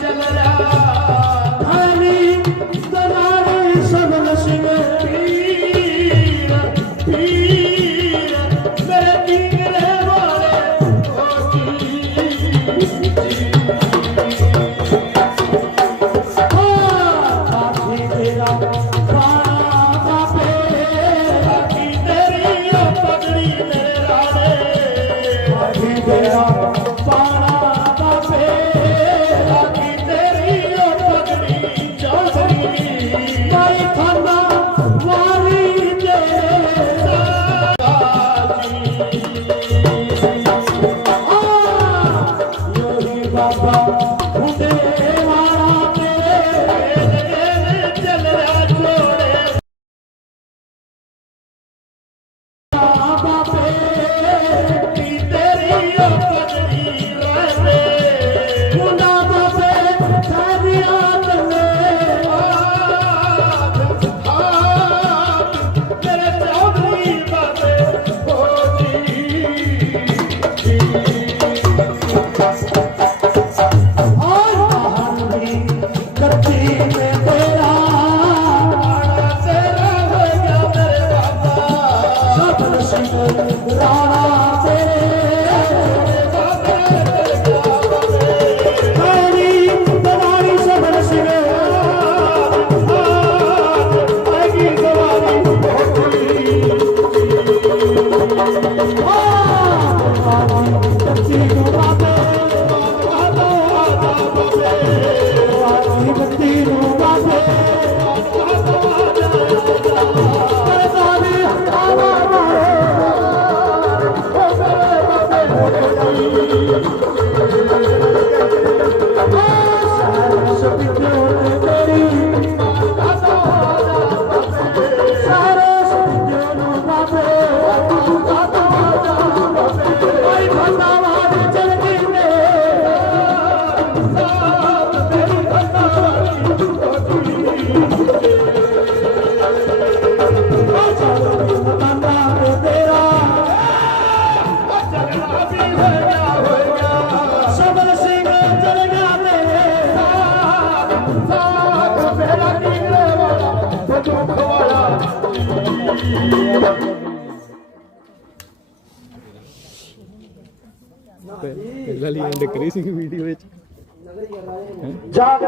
चल रहा धनी सनारे Yeah. Oh, ਪਹਿਲਾਂ ਹੀ ਐਂਡ ਕਰੀ ਸੀ ਵੀਡੀਓ ਵਿੱਚ। ਜਾਗ